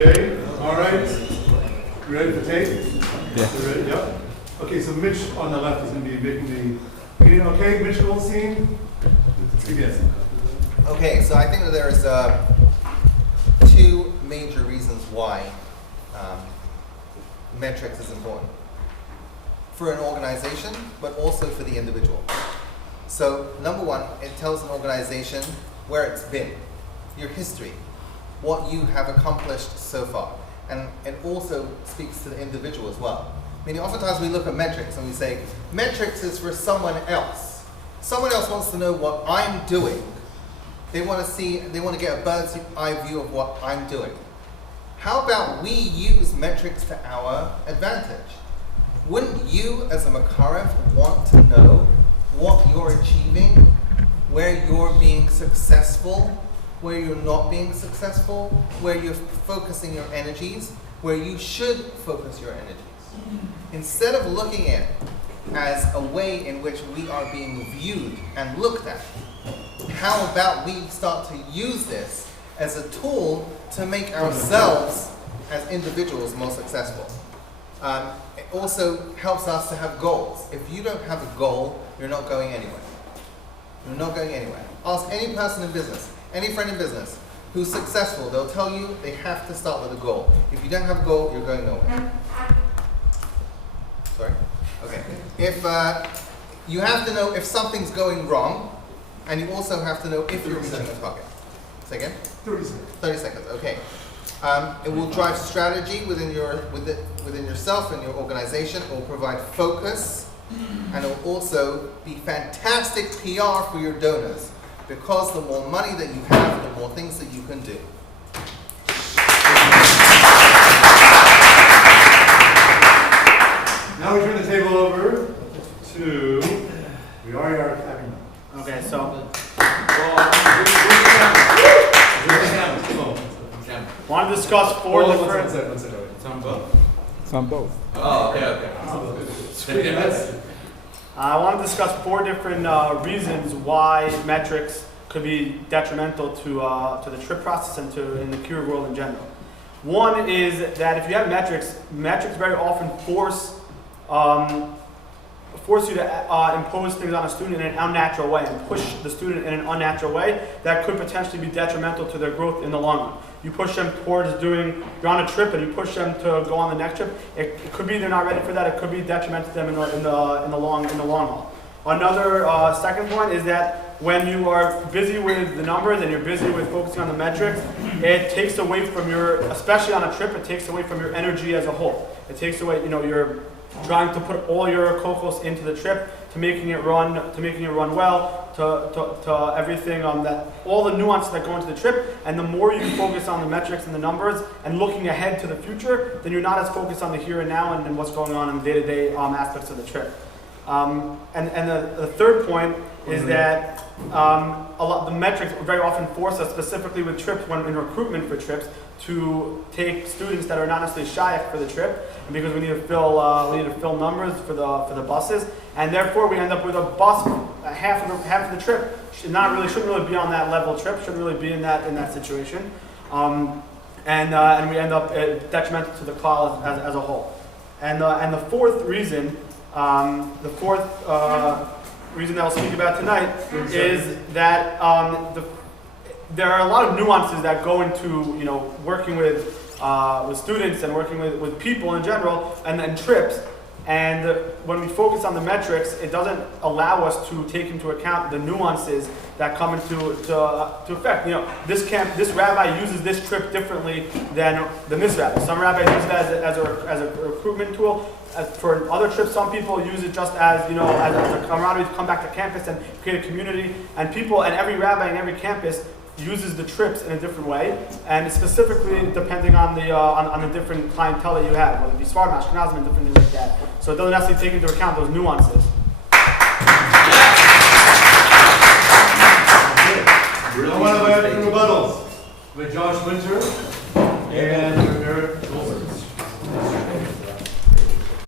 Okay, all right. Ready for tape? Yeah. Ready? Yep. Okay, so Mitch on the left is going to be making the beginning. Okay, Mitch Goldstein. Yes. Okay, so I think that there's two major reasons why metrics is important for an organization, but also for the individual. So number one, it tells an organization where it's been, your history, what you have accomplished so far. And it also speaks to the individual as well. Meaning oftentimes we look at metrics and we say, metrics is for someone else. Someone else wants to know what I'm doing. They want to get a bird's eye view of what I'm doing. How about we use metrics to our advantage? Wouldn't you as a Makarev want to know what you're achieving, where you're being successful, where you're not being successful, where you're focusing your energies, where you should focus your energies? Instead of looking at it as a way in which we are being viewed and looked at, how about we start to use this as a tool to make ourselves as individuals more successful? It also helps us to have goals. If you don't have a goal, you're not going anywhere. You're not going anywhere. Ask any person in business, any friend in business who's successful, they'll tell you they have to start with a goal. If you don't have a goal, you're going nowhere. Sorry? Okay. If you have to know if something's going wrong, and you also have to know if you're reaching a target. Say again? 30 seconds. 30 seconds, okay. It will drive strategy within yourself and your organization. It will provide focus, and it will also be fantastic PR for your donors, because the more money that you have, the more things that you can do. Now we turn the table over to, we already are having. Okay, so want to discuss four different. It's on both. It's on both. Oh, okay. I want to discuss four different reasons why metrics could be detrimental to the trip process and in the career world in general. One is that if you have metrics very often force you to impose things on a student in an unnatural way and push the student in an unnatural way that could potentially be detrimental to their growth in the long run. You push them towards you're on a trip and you push them to go on the next trip. It could be they're not ready for that. It could be detrimental to them in the long haul. Another second point is that when you are busy with the numbers and you're busy with focusing on the metrics, it takes away from especially on a trip, it takes away from your energy as a whole. It takes away, you're trying to put all your kokos into the trip, to making it run well, to everything all the nuances that go into the trip. And the more you focus on the metrics and the numbers and looking ahead to the future, then you're not as focused on the here and now and what's going on in the day-to-day aspects of the trip. And the third point is that the metrics very often force us, specifically with trips, when in recruitment for trips, to take students that are not necessarily shy for the trip, and because we need to fill numbers for the buses, and therefore we end up with a bus half of the trip shouldn't really be on that level trip, shouldn't really be in that situation, and we end up detrimental to the class as a whole. And the fourth reason. Reason that I'll speak about tonight is that there are a lot of nuances that go into working with students and working with people in general and trips. And when we focus on the metrics, it doesn't allow us to take into account the nuances that come into effect. This rabbi uses this trip differently than this rabbi. Some rabbis use it as a recruitment tool. For other trips, some people use it just as as a camaraderie to come back to campus and create a community. And every rabbi and every campus uses the trips in a different way, and specifically depending on the different clientele that you have, whether it be Sfardim, Ashkenazim, and different things like that. So it doesn't necessarily take into account those nuances. I want to have some rebuttals with Josh Winter and